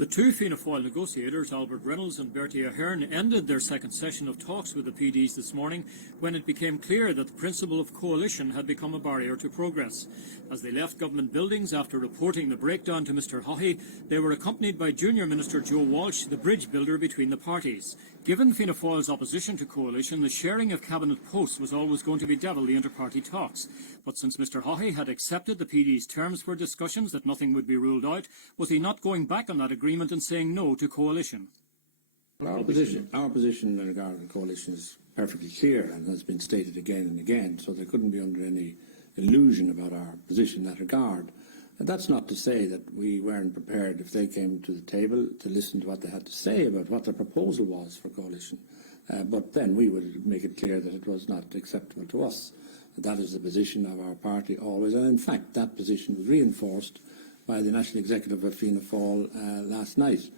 The two Fianna Fáil negotiators, Albert Reynolds and Bertie Ahern, ended their second session of talks with the PDs this morning when it became clear that the principle of coalition had become a barrier to progress. As they left government buildings after reporting the breakdown to Mr Haughey, they were accompanied by Junior Minister Joe Walsh, the bridge builder between the parties. Given Fianna Fáil's opposition to coalition, the sharing of cabinet posts was always going to bedevil the inter-party talks. But since Mr Haughey had accepted the PD's terms for discussions that nothing would be ruled out, was he not going back on that agreement and saying no to coalition? Well, our position in regard to coalition is perfectly clear and has been stated again and again, so there couldn't be under any illusion about our position in that regard. And that's not to say that we weren't prepared, if they came to the table, to listen to what they had to say about what their proposal was for coalition. But then we would make it clear that it was not acceptable to us. That is the position of our party always, and in fact that position was reinforced by the National Executive of Fianna Fáil last night.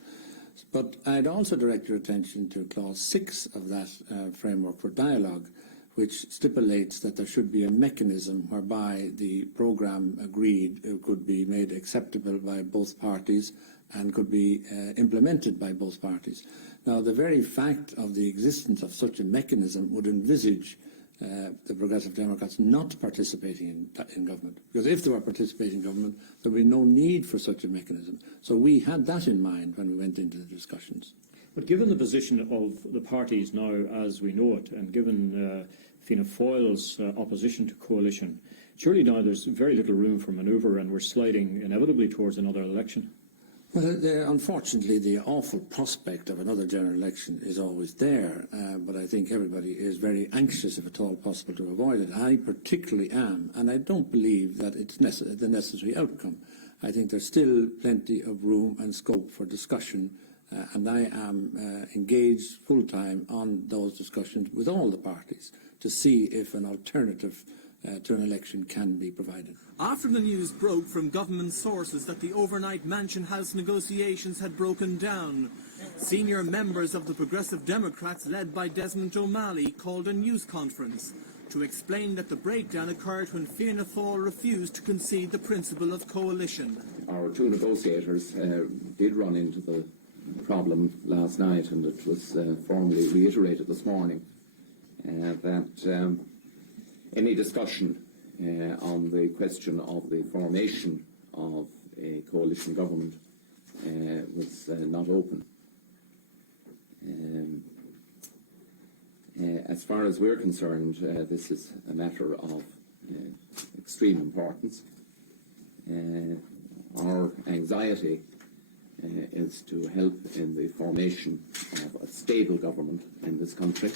But I'd also direct your attention to Clause 6 of that framework for dialogue, which stipulates that there should be a mechanism whereby the programme agreed could be made acceptable by both parties and could be implemented by both parties. Now, the very fact of the existence of such a mechanism would envisage the Progressive Democrats not participating in government, because if they were participating in government, there would be no need for such a mechanism. So we had that in mind when we went into the discussions. But given the position of the parties now as we know it, and given Fianna Fáil's opposition to coalition, surely now there's very little room for manoeuvre and we're sliding inevitably towards another election. Well, unfortunately, the awful prospect of another general election is always there, but I think everybody is very anxious, if at all possible, to avoid it. I particularly am, and I don't believe that it's the necessary outcome. I think there's still plenty of room and scope for discussion, and I am engaged full-time on those discussions with all the parties to see if an alternative to an election can be provided. After the news broke from government sources that the overnight Mansion House negotiations had broken down, senior members of the Progressive Democrats, led by Desmond O'Malley, called a news conference to explain that the breakdown occurred when Fianna Fáil refused to concede the principle of coalition. Our two negotiators did run into the problem last night, and it was formally reiterated this morning that any discussion on the question of the formation of a coalition government was not open. As far as we're concerned, this is a matter of extreme importance. Our anxiety is to help in the formation of a stable government in this country.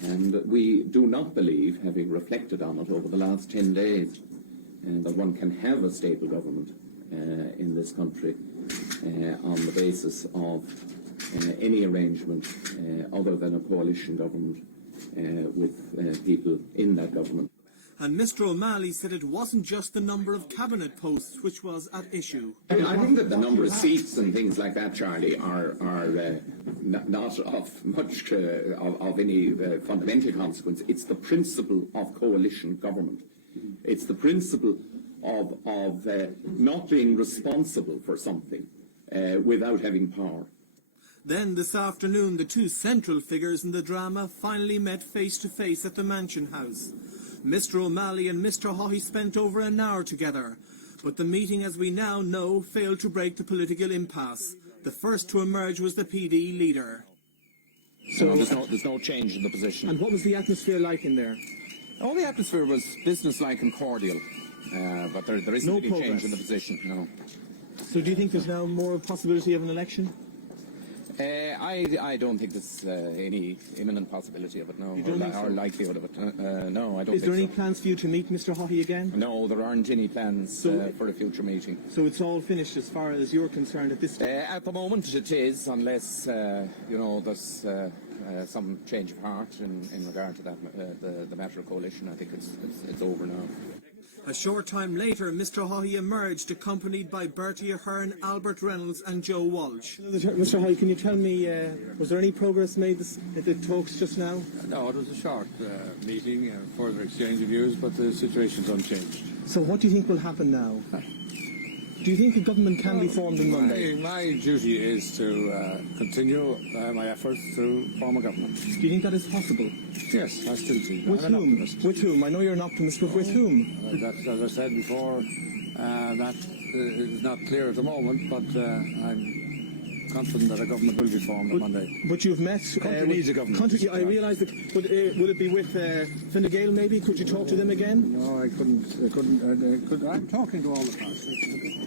And we do not believe, having reflected on it over the last 10 days, that one can have a stable government in this country on the basis of any arrangement other than a coalition government with people in that government. And Mr O'Malley said it wasn't just the number of cabinet posts which was at issue. I think that the number of seats and things like that, Charlie, are not of much of any fundamental consequence. It's the principle of coalition government. It's the principle of not being responsible for something without having power. Then this afternoon, the two central figures in the drama finally met face to face at the Mansion House. Mr O'Malley and Mr Haughey spent over an hour together, but the meeting, as we now know, failed to break the political impasse. The first to emerge was the PD leader. So there's no change in the position. And what was the atmosphere like in there? Oh, the atmosphere was business-like and cordial, but there isn't any change in the position, no. So do you think there's now more possibility of an election? I don't think there's any imminent possibility of it, no, or likelihood of it. No, I don't think so. Is there any plans for you to meet Mr Haughey again? No, there aren't any plans for a future meeting. So it's all finished as far as you're concerned at this stage? At the moment it is, unless, there's some change of heart in regard to that, the matter of coalition. I think it's over now. A short time later, Mr Haughey emerged, accompanied by Bertie Ahern, Albert Reynolds and Joe Walsh. Mr Haughey, can you tell me, was there any progress made at the talks just now? No, it was a short meeting, further exchange of views, but the situation's unchanged. So what do you think will happen now? Do Do you think a government can be formed on Monday? My duty is to continue my efforts to form a government. Do you think that is possible? Yes, I still think that. With I'm an whom? optimist. With whom? I know you're an optimist, but with whom? That's, as I said before, that is not clear at the moment, but I'm confident that a government will be formed on Monday. But you've met... Country needs a government. I realise that... But would it be with Fine Gael maybe? Could you talk to them again? No, I couldn't. I'm talking to all the parties.